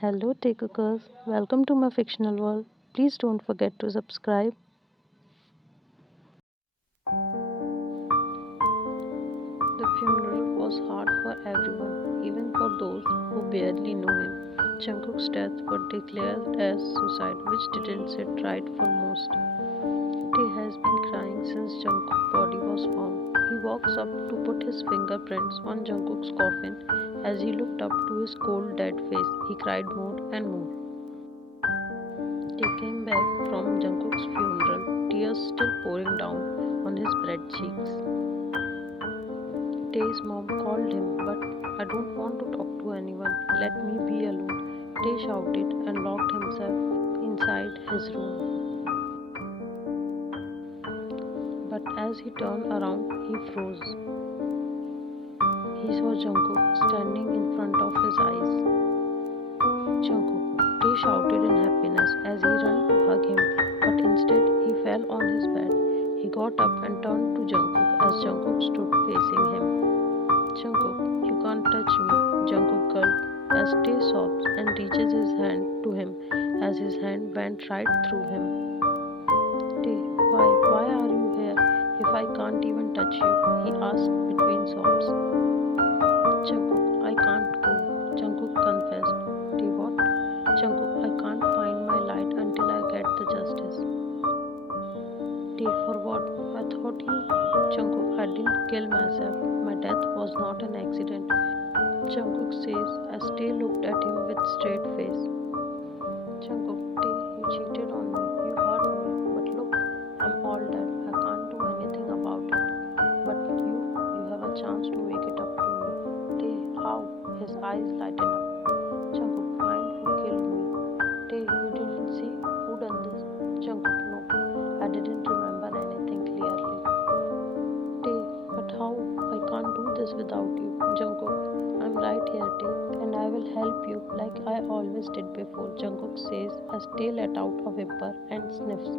Hello, TAEKOOKers. Welcome to my fictional world. Please don't forget to subscribe. The funeral was hard for everyone, even for those who barely knew him. Jungkook's death was declared as suicide, which didn't sit right for most. Tae has been crying since Jungkook's body was found. He walks up to put his fingerprints on Jungkook's coffin. As he looked up to his cold, dead face, he cried more and more. Tae came back from Jungkook's funeral, tears still pouring down on his red cheeks. Tae's mom called him, but I don't want to talk to anyone. Let me be alone. Tae shouted and locked himself inside his room. But as he turned around, he froze. He saw Jungkook standing in front of his eyes. Jungkook, Tae shouted in happiness as he ran to hug him, but instead he fell on his bed. He got up and turned to Jungkook as Jungkook stood facing him. Jungkook, you can't touch me, Jungkook gulped as Tae sobs and reaches his hand to him as his hand went right through him. Tae, why are you here if I can't even touch you? He asked between sobs. Jungkook, I can't go, Jungkook confessed. Tae, what? Jungkook, I can't find my light until I get the justice. Tae, for what? I thought you. Jungkook, I didn't kill myself. My death was not an accident. Jungkook says as Tae looked at him with straight face. Jungkook, Tae, you cheated on me. You hurt me. But look, I'm all dead. I can't do anything about it. But you have a chance to make it up to me. Tae, how? His eyes lighten up. Jungkook, fine, who killed me? Tae, you didn't see? Who done this? Jungkook, no. I didn't remember anything clearly. Tae, but how? I can't do this without you. Jungkook, I'm right here, Tae, and I will help you like I always did before, Jungkook says as Tae let out a whimper and sniffs.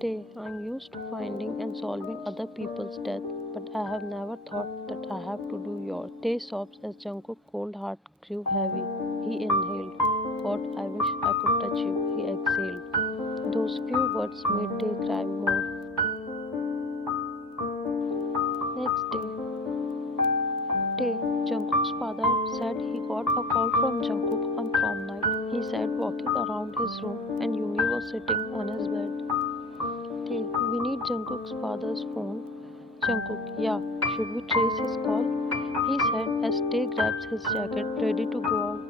Tae, I'm used to finding and solving other people's death, but I have never thought that I have to do yours. Tae sobs as Jungkook's cold heart grew heavy. He inhaled. God, I wish I could touch you, he exhaled. Those few words made Tae cry more. Next day, Tae, Jungkook's father, said he got a call from Jungkook on prom night. He said walking around his room and Yoongi was sitting on his bed. Tae, we need Jungkook's father's phone. Jungkook, yeah, should we trace his call? He said as Tae grabs his jacket ready to go out.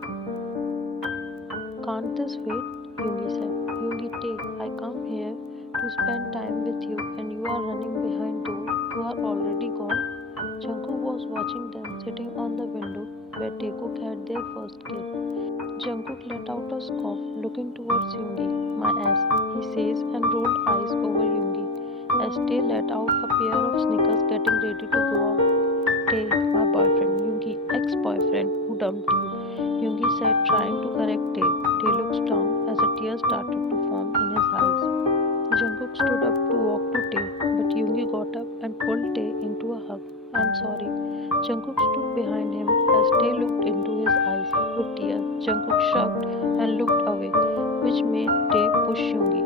Can't this wait? Yoongi said. Yoongi, Tae, I come here to spend time with you and you are running behind those who are already gone. Jungkook was watching them sitting on the window where TAEKOOK had their first kiss. Jungkook let out a scoff looking towards Yoongi. My ass, he says and rolled eyes over Yoongi as Tae let out a pair of sneakers getting ready to go out. Tae, my boyfriend, Yoongi, ex-boyfriend who dumped you, Yoongi said trying to correct Tae. Tae looks down as a tear started to form in his eyes. Jungkook stood up to walk to Tae, but Yoongi got up and pulled Tae into a hug. I'm sorry. Jungkook stood behind him as Tae looked into his eyes with tears. Jungkook shrugged and looked away, which made Tae push Yoongi.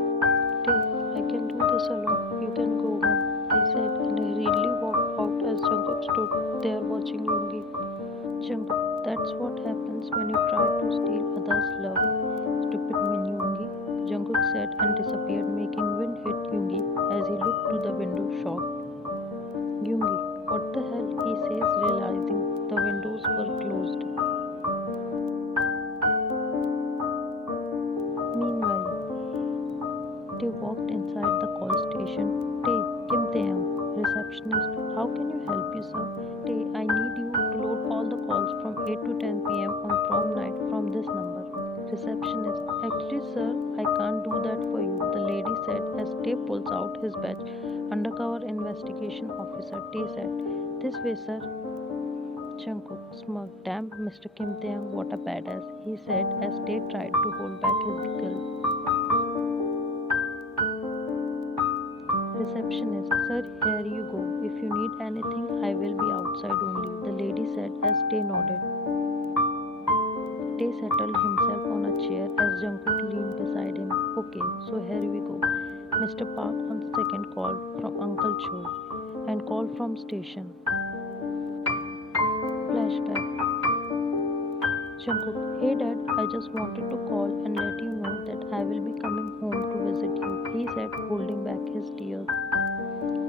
Tae, I can do this alone. You can go home, he said and hurriedly walked out as Jungkook stood there watching Yoongi. Jungkook, that's what happens when you try to steal others' love. Stupid mean Yoongi, Jungkook said and disappeared, making wind hit Yoongi as he looked to the window shocked. Yoongi, what the hell? He says, realizing the windows were closed. Meanwhile, Tae walked inside the call station. Tae, Kim Taehyung, receptionist. How can you help you, sir? Tae, I need you to load all the calls from 8 to 10 p.m. on prom night from this number. Receptionist, actually, sir, I can't do that for you, the lady said as Tae pulls out his badge. Undercover investigation officer, Tae said. This way, sir. Jungkook smirked. Damn, Mr. Kim Taehyung, what a badass, he said as Tae tried to hold back his giggle. Receptionist, sir, here you go. If you need anything, I will be outside only, the lady said as Tae nodded. Tae settled himself on a chair as Jungkook leaned beside him. Okay, so here we go. Mr. Park on the second call from Uncle Choi and call from station. Flashback. Jungkook, hey dad, I just wanted to call and let you know that I will be coming home to visit you, he said, holding back his tears.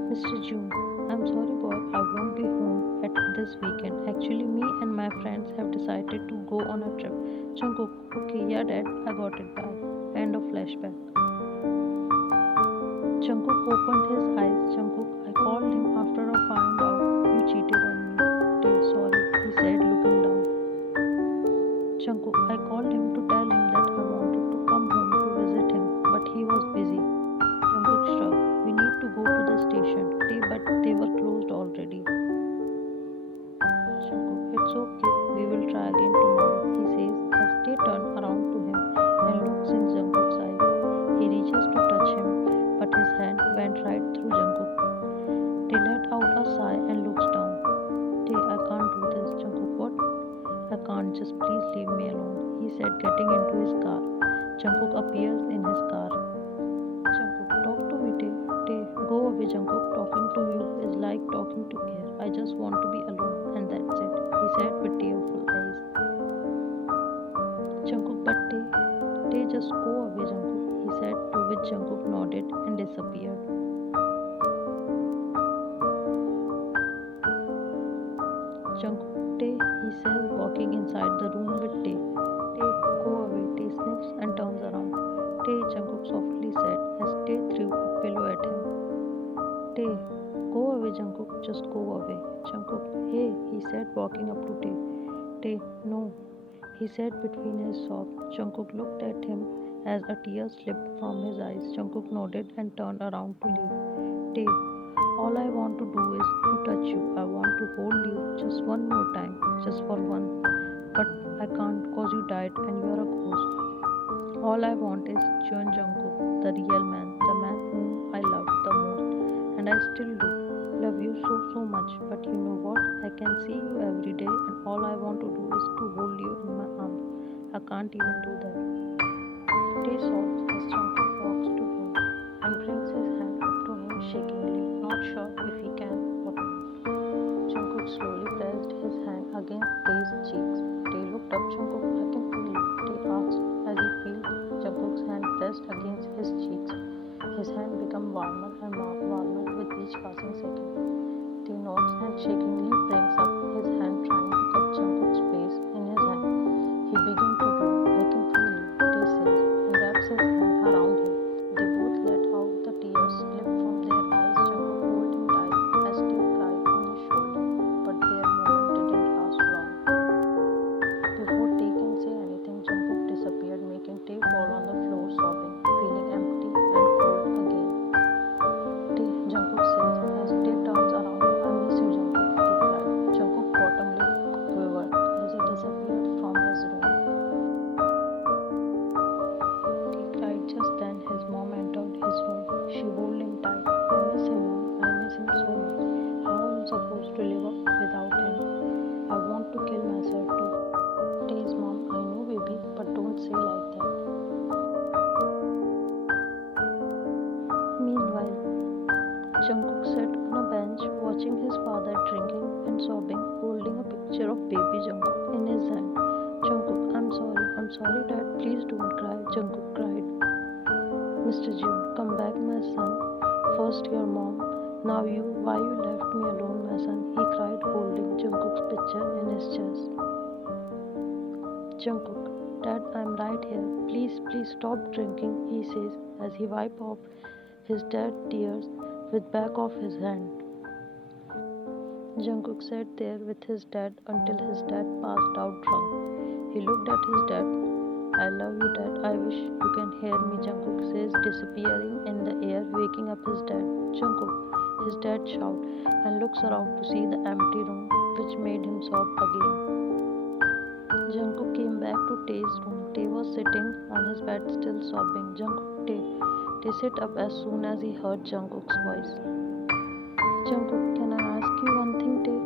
Mr. June, I'm sorry boy, I won't be home at this weekend. Actually, me and my friends have decided to go on a trip. Jungkook, okay, yeah dad, I got it, bye. End of flashback. Jungkook opened his eyes. Jungkook, I called him after I found out you cheated on me. Tae, sorry, he said looking down. Jungkook, I called him to tell him that I wanted to come home to visit him, but he was busy. Jungkook shrugged. We need to go to the station. Tae, but they were closed already. Jungkook, it's okay. We will try again tomorrow, he says as Tae turned around to him and looks in Jungkook's eyes. He reaches to touch him, but his hand went right through Jungkook. Tae let out a sigh and looks down. Tae, I can't do this. Jungkook, what? I can't, just please leave me alone, he said, getting into his car. Jungkook appears in his car. Jungkook, talk to me, Tae. Tae, go away, Jungkook. Talking to you is like talking to air. I just want to be alone, and that's it, he said with tearful eyes. Jungkook, but Tae, just go away, Jungkook, he said, to which Jungkook nodded and disappeared. Jungkook, Tae, he says, walking inside the room with Tae. Tae, go away. Tae sniffs and turns around. Tae, Jungkook softly said as Tae threw a pillow at him. Tae, go away, Jungkook, just go away. Jungkook, hey, he said, walking up to Tae. Tae, no, he said between his sobs. Jungkook looked at him as a tear slipped from his eyes. Jungkook nodded and turned around to leave. Tae, all I want to do is to touch you. I want to hold you just one more time, just for one. But I can't cause you died and you are a ghost. All I want is Jeon Jungkook, the real man, the man whom I love the most. And I still do love you so much. But you know what? I can see you every day and all I want to do is to hold you in my arms. I can't even do that. Tae sobs as Jungkook walks to him and brings his hand up to him shakingly, not sure if he can or not. Jungkook slowly pressed his hand against Tae's cheeks. Tae looked up. Jungkook, I can feel you, Tae asked as he felt Jungkook's hand pressed against his cheeks. His hand became warmer and more warmer with each passing second. Tae nods and shakingly brings up his hand trying to cup Jungkook's face in his hand. He begins to glow. I can feel you, Tae says and wraps his hand around him. They both let out the tears slip from their eyes. Jungkook holding tight as Tae cried on his shoulder, but their moment didn't last long. Before Tae can say anything, Jungkook disappeared, making Tae fall on the floor sobbing, feeling empty and cold again. Tae, Jungkook says as Tae turns around. I miss you, Jungkook, Tae cried. Jungkook bottomly quivered as he disappeared from his room. Tae cried just then. His mom entered his room. She held him tight. I miss him, Mom. I miss him so much. How am I supposed to live up without him? I want to kill myself too. Tae's mom, I know baby, but don't say like that. Meanwhile, Jungkook sat on a bench watching his father drinking and sobbing, holding a picture of baby Jungkook in his hand. Jungkook, I'm sorry dad, please don't cry, Jungkook cried. Mr. June, come back my son. First your mom, now you, why you left me alone my son, he cried holding Jungkook's picture in his chest. Jungkook, Dad, I'm right here. Please stop drinking, he says as he wipes off his dad's tears with back of his hand. Jungkook sat there with his dad until his dad passed out drunk. He looked at his dad. I love you, Dad. I wish you can hear me, Jungkook says, disappearing in the air, waking up his dad. Jungkook, his dad shouts and looks around to see the empty room, which made him sob again. Jungkook came back to Tae's room. Tae was sitting on his bed still sobbing. Jungkook, Tae sat up as soon as he heard Jungkook's voice. Jungkook, can I ask you one thing, Tae?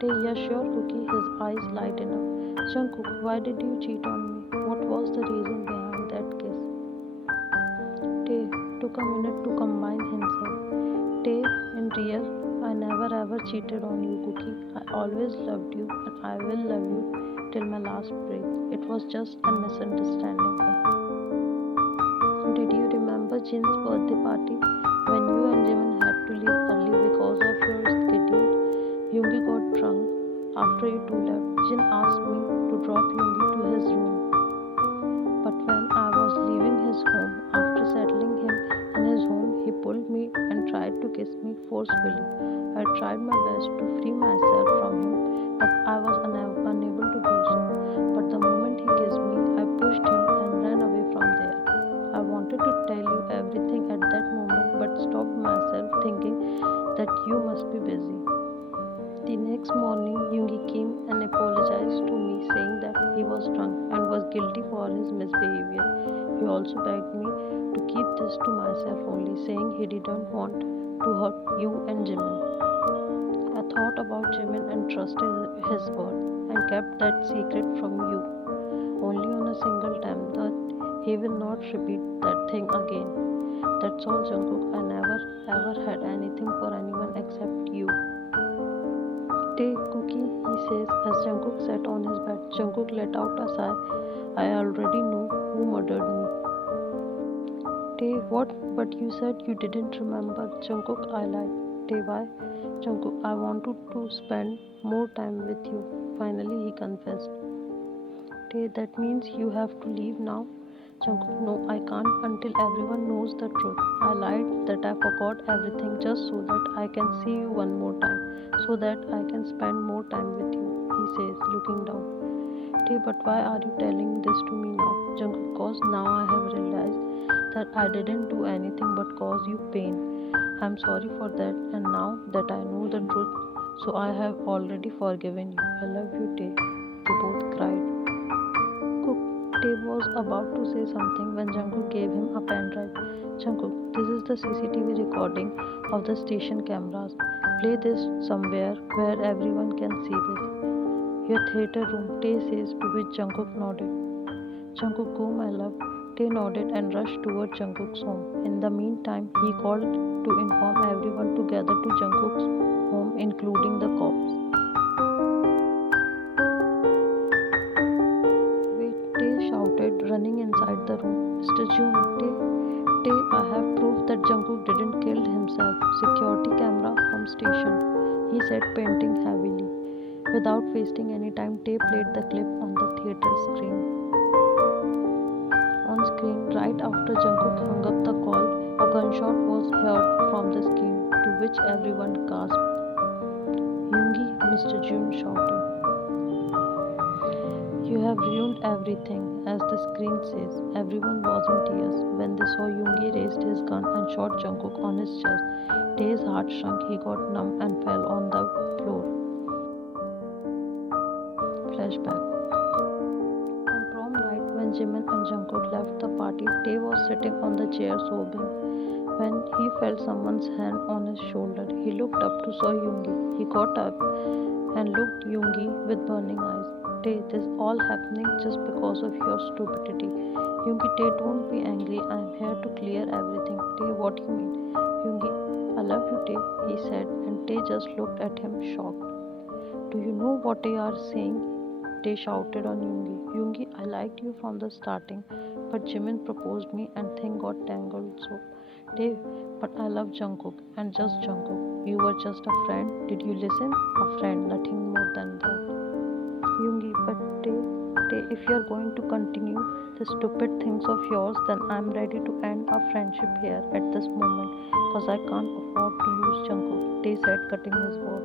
Tae, yeah, sure, Cookie. His eyes lighten up. Jungkook, why did you cheat on me? What was the reason behind that kiss? Tae took a minute to combine himself. Tae, in real, I never ever cheated on you, Cookie. I always loved you and I will love you till my last breath. It was just a misunderstanding. Did you remember Jin's birthday party when you and Jimin had to leave early because of your schedule? Yoongi got drunk after you two left. Jin asked me to drop Yoongi to his room. But when I was leaving his home, after settling him in his home, he pulled me and tried to kiss me forcefully. I tried my best to free myself from him, but I was unable to do so. But the moment he kissed me, I pushed him and ran away from there. I wanted to tell you everything at that moment, but stopped myself thinking that you must be busy. The next morning, Yoongi came and apologized to me, saying that he was drunk and was guilty for his misbehavior. He also begged me to keep this to myself only, saying he didn't want to hurt you and Jimin. I thought about Jimin and trusted his word and kept that secret from you. Only on a single time that he will not repeat that thing again. That's all, Jungkook. I never ever had anything for anyone except you. TAEKOOK, he says as Jungkook sat on his bed. Jungkook let out a sigh. I already know who murdered me. Tae, what? But you said you didn't remember. Jungkook, I lied. Tae, why? Jungkook, I wanted to spend more time with you. Finally, he confessed. Tae, that means you have to leave now. Jungkook, no, I can't until everyone knows the truth. I lied that I forgot everything just so that I can see you one more time, so that I can spend more time with you, he says, looking down. Tae, but why are you telling this to me now? Jungkook, cause now I have realized that I didn't do anything but cause you pain. I'm sorry for that, and now that I know the truth, so I have already forgiven you. I love you, Tae. They both cried. Tae was about to say something when Jungkook gave him a pen drive. Jungkook, this is the CCTV recording of the station cameras. Play this somewhere where everyone can see this. Your theater room, Tae says, to which Jungkook nodded. Jungkook, go my love. Tae nodded and rushed toward Jungkook's home. In the meantime, he called to inform everyone to gather to Jungkook's home, including the cops. Shouted, running inside the room. Mr. June, Tae, I have proof that Jungkook didn't kill himself. Security camera from station, he said, panting heavily. Without wasting any time, Tae played the clip on the theater screen. On screen, right after Jungkook hung up the call, a gunshot was heard from the screen, to which everyone gasped. Yoongi, Mr. June shouted. You have ruined everything, as the screen says. Everyone was in tears when they saw Yoongi raised his gun and shot Jungkook on his chest. Tae's heart shrunk, he got numb and fell on the floor. Flashback. On prom night, when Jimin and Jungkook left the party, Tae was sitting on the chair sobbing. When he felt someone's hand on his shoulder, he looked up to saw Yoongi. He got up and looked Yoongi with burning eyes. Tae, this all happening just because of your stupidity. Yoongi, Tae, don't be angry. I'm here to clear everything. Tae, what do you mean? Yoongi, I love you, Tae, he said, and Tae just looked at him shocked. Do you know what they are saying? Tae shouted on Yoongi. Yoongi, I liked you from the starting, but Jimin proposed me and thing got tangled. So, Tae, but I love Jungkook and just Jungkook. You were just a friend. Did you listen? A friend, nothing more than that. Yoongi, but Tae, if you're going to continue the stupid things of yours, then I'm ready to end our friendship here at this moment, because I can't afford to lose Jungkook, Tae said, cutting his word.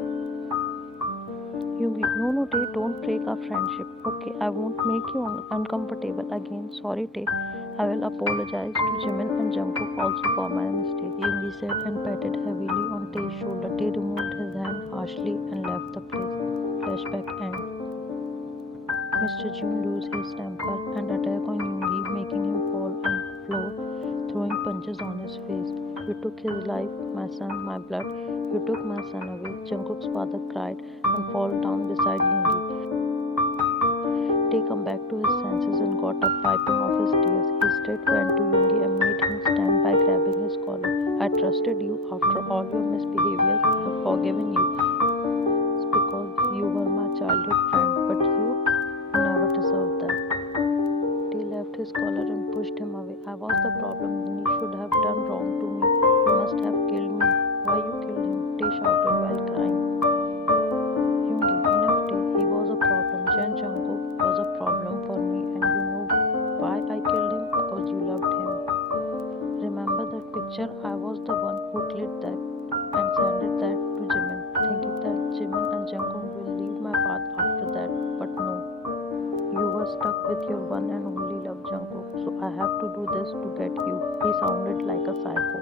Yoongi, no, Tae, don't break our friendship. Okay, I won't make you uncomfortable again. Sorry, Tae. I will apologize to Jimin and Jungkook also for my mistake, Yoongi said and patted heavily on Tae's shoulder. Tae removed his hand harshly and left the place. Flashback end. Mr. June loses his temper and attack on Yoongi, making him fall on the floor, throwing punches on his face. You took his life, my son, my blood. You took my son away. Jungkook's father cried and fell down beside Yoongi. Tae come back to his senses and got up, wiping off his tears. He straight went to Yoongi and made him stand by, grabbing his collar. I trusted you after all your misbehaviors. I have forgiven you. It's because you were my childhood friend, but you never deserved that. Tae left his collar and pushed him away. I was the problem. You should have done wrong to me. You must have killed me. Why you killed him? Tae shouted while crying. Yoongi, enough Tae. He was a problem. Jungkook was a problem for me, and you know why I killed him? Because you loved him. Remember that picture? I was the one who clicked that and sent that to Jimin, thinking that Jimin and Jungkook will leave my path after that, but no. You were stuck with your one and only love, Jungkook, so I have to do this to get you. He sounded like a psycho.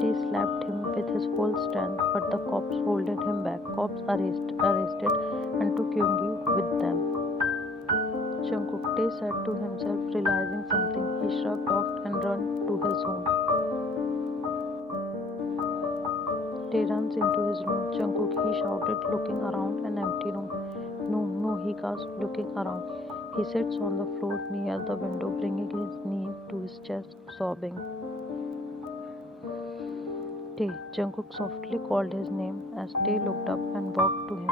They slapped him with his full strength, but the cops holded him back. Cops arrested and took Yoongi with them. Jungkook, Tae said to himself, realizing something. He shrugged off and ran to his home. Tae runs into his room. Jungkook, he shouted, looking around an empty room. No, he gasped, looking around. He sits on the floor near the window, bringing his knee to his chest, sobbing. Tae, Jungkook softly called his name as Tae looked up and walked to him.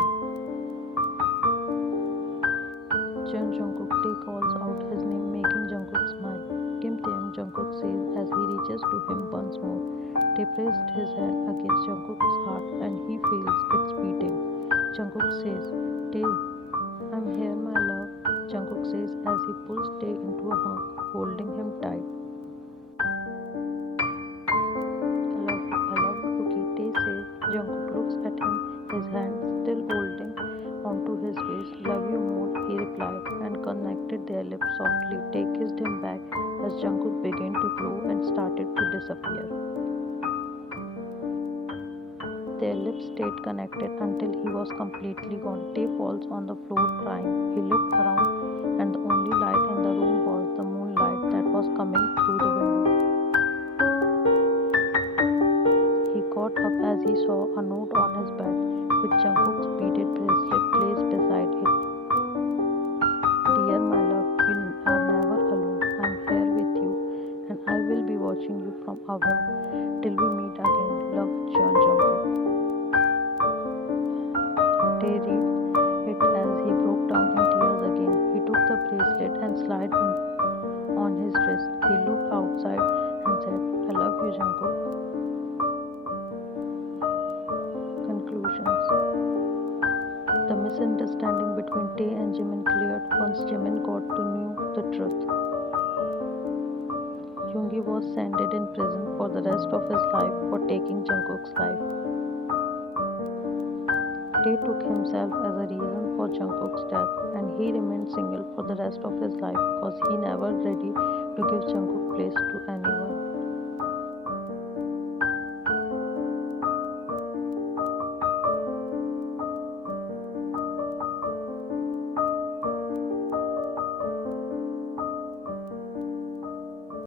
Jungkook, Tae calls out his name, making Jungkook smile. Kim Taehyung, Jungkook says as he reaches to him once more. Tae pressed his hand against Jungkook's heart and he feels its beating. Jungkook says, Tae, I'm here, my love. Jungkook says as he pulls Tae into a hug, holding him tight. I love Cookie, Tae says. Jungkook looks at him, his hand still holding onto his waist. Love you more, he replied, and connected their lips softly. Tae kissed him back as Jungkook began to glow and started to disappear. Their lips stayed connected until he was completely gone. Tae falls on the floor crying. He looked around and the only light in the room was the moonlight that was coming through the window. He got up as he saw a note on his bed with Jungkook's beaded bracelet placed beside it. Dear my love, you are never alone. I'm here with you and I will be watching you from above till we meet again. Love, Jungkook. Tae read it as he broke down in tears again. He took the bracelet and slid it on his wrist. He looked outside and said, I love you, Jungkook. Conclusions. The misunderstanding between Tae and Jimin cleared once Jimin got to know the truth. Yoongi was sentended in prison for the rest of his life for taking Jungkook's life. Tae took himself as a reason for Jungkook's death and he remained single for the rest of his life because he never ready to give Jungkook place to anyone.